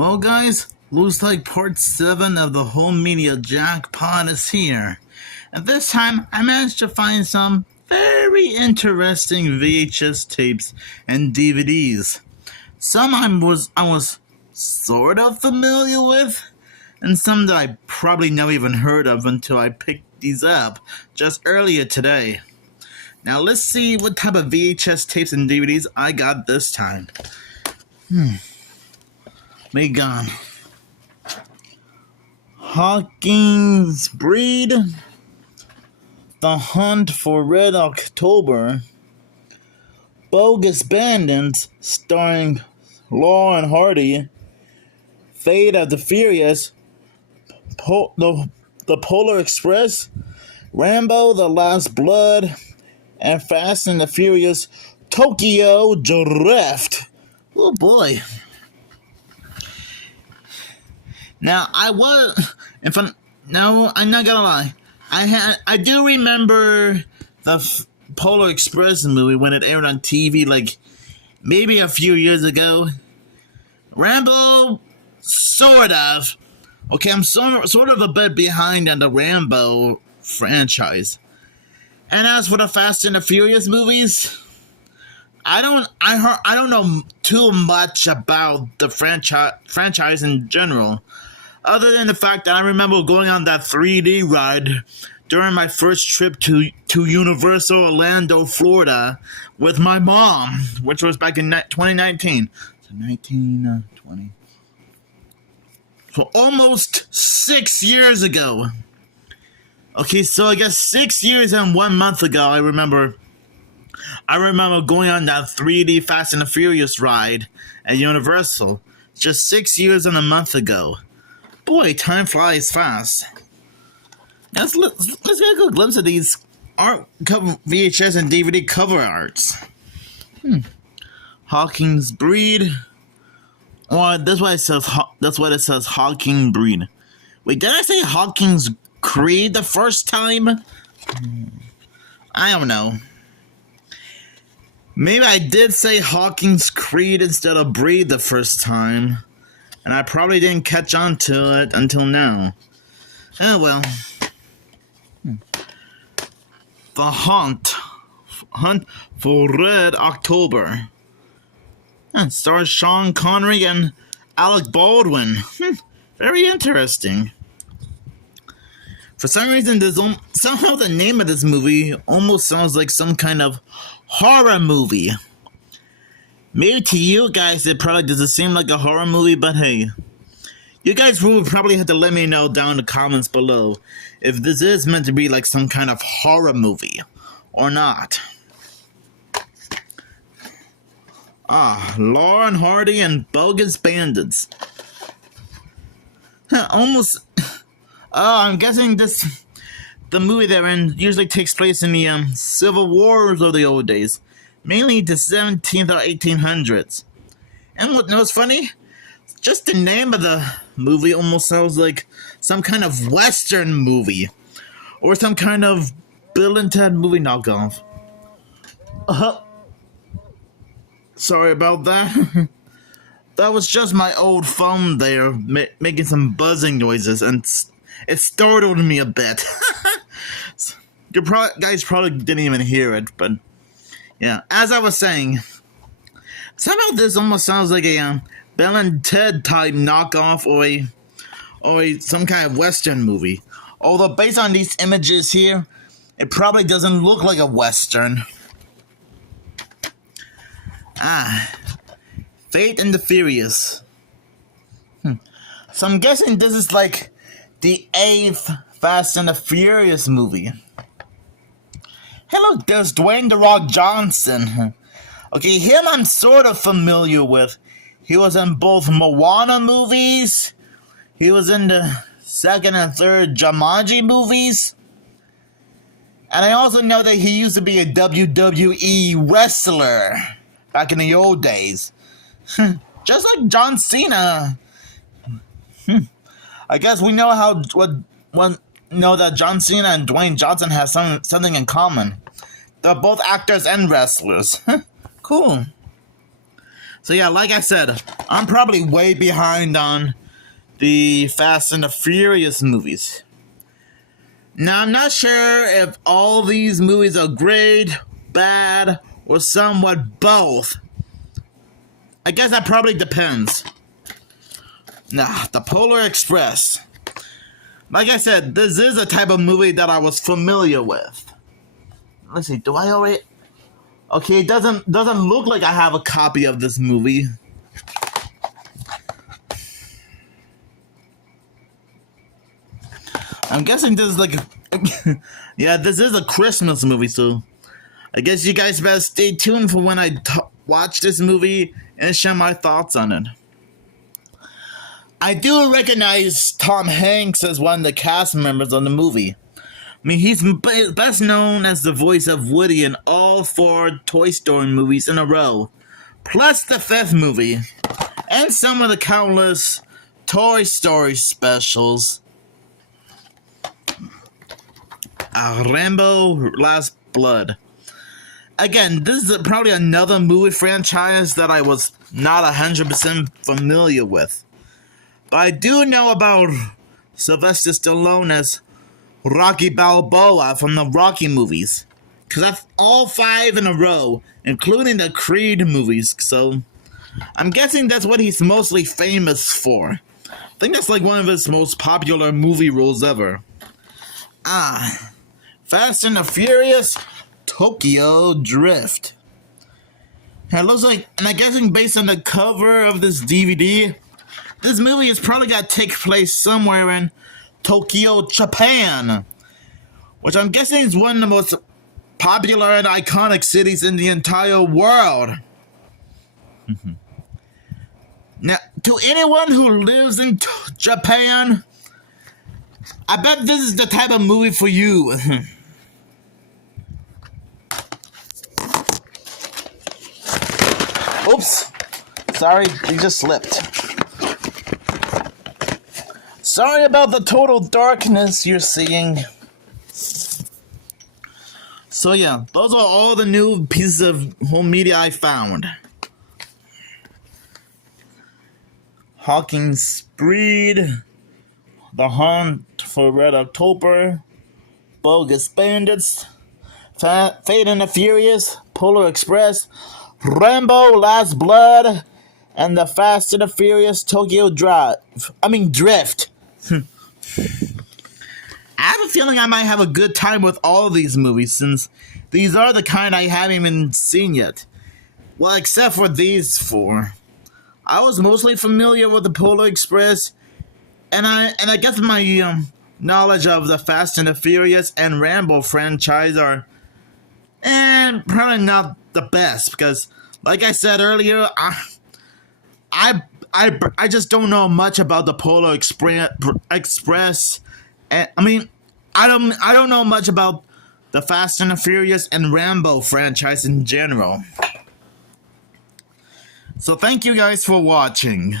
Well, guys, looks like part 7 of the home media jackpot is here. And this time, I managed to find some very interesting VHS tapes and DVDs. Some I was sort of familiar with, and some that I probably never even heard of until I picked these up just earlier today. Now let's see what type of VHS tapes and DVDs I got this time. May gone. Hawkins Breed, The Hunt for Red October, Bogus Bandits starring Lauren Hardy, Fate of the Furious, the Polar Express, Rambo: The Last Blood, and Fast and the Furious Tokyo Drift. Oh boy. Now I'm not gonna lie. I do remember the Polar Express movie when it aired on TV, like maybe a few years ago. Rambo, sort of. Okay, I'm sort of a bit behind on the Rambo franchise. And as for the Fast and the Furious movies, I don't know too much about the franchise in general, other than the fact that I remember going on that 3D ride during my first trip to Universal Orlando, Florida, with my mom, which was back in 2019. So 20. So almost 6 years ago. Okay, so I guess 6 years and 1 month ago, I remember going on that 3D Fast and the Furious ride at Universal. Just 6 years and a month ago. Boy, time flies fast. Let's get a good glimpse of these VHS and DVD cover arts. Hawkins Breed. Or that's what it says. Hawking Breed. Wait, did I say Hawkins Creed the first time? I don't know. Maybe I did say Hawkins Creed instead of Breed the first time, and I probably didn't catch on to it until now. Oh well. The Hunt for Red October. It stars Sean Connery and Alec Baldwin. Very interesting. For some reason, somehow the name of this movie almost sounds like some kind of horror movie. Maybe to you guys it probably doesn't seem like a horror movie, but hey, you guys will probably have to let me know down in the comments below if this is meant to be like some kind of horror movie or not. Lauren Hardy and Bogus Bandits. I'm guessing the movie they're in usually takes place in the Civil Wars of the old days, mainly the 17th or 1800s. And what's funny? Just the name of the movie almost sounds like some kind of Western movie, or some kind of Bill and Ted movie knockoff. Sorry about that. That was just my old phone there making some buzzing noises, and it startled me a bit. You guys probably didn't even hear it, but yeah. As I was saying, somehow this almost sounds like a Bill and Ted type knockoff, or some kind of Western movie. Although based on these images here, it probably doesn't look like a Western. Fate and the Furious. So I'm guessing this is like the 8th Fast and the Furious movie. Hey look, there's Dwayne "The Rock" Johnson. Okay, him I'm sort of familiar with. He was in both Moana movies. He was in the 2nd and 3rd Jumanji movies. And I also know that he used to be a WWE wrestler back in the old days. Just like John Cena. I guess we know that John Cena and Dwayne Johnson have something in common. They're both actors and wrestlers. Cool. So yeah, like I said, I'm probably way behind on the Fast and the Furious movies. Now, I'm not sure if all these movies are great, bad, or somewhat both. I guess that probably depends. Now, the Polar Express. Like I said, this is a type of movie that I was familiar with. Let's see, do I already... Okay, it doesn't look like I have a copy of this movie. I'm guessing this is like yeah, this is a Christmas movie, so I guess you guys better stay tuned for when I watch this movie and share my thoughts on it. I do recognize Tom Hanks as one of the cast members on the movie. I mean, he's best known as the voice of Woody in all 4 Toy Story movies in a row, plus the 5th movie, and some of the countless Toy Story specials. Rambo Last Blood. Again, this is probably another movie franchise that I was not 100% familiar with. But I do know about Sylvester Stallone as Rocky Balboa from the Rocky movies. Because that's all 5 in a row, including the Creed movies. So, I'm guessing that's what he's mostly famous for. I think that's like one of his most popular movie roles ever. Fast and the Furious Tokyo Drift. It looks like, and I'm guessing based on the cover of this DVD, this movie is probably got to take place somewhere in Tokyo, Japan, which I'm guessing is one of the most popular and iconic cities in the entire world. Now, to anyone who lives in Japan, I bet this is the type of movie for you. Oops. Sorry, you just slipped. Sorry about the total darkness you're seeing. So yeah, those are all the new pieces of home media I found. Hawking's Breed, The Hunt for Red October, Bogus Bandits, Fate and the Furious, Polar Express, Rambo Last Blood, and the Fast and the Furious Tokyo Drift. I have a feeling I might have a good time with all of these movies, since these are the kind I haven't even seen yet. Well, except for these 4. I was mostly familiar with the Polar Express, and I guess my knowledge of the Fast and the Furious and Rambo franchise are probably not the best, because like I said earlier, I just don't know much about the Polar Express. And I don't know much about the Fast and the Furious and Rambo franchise in general. So thank you guys for watching.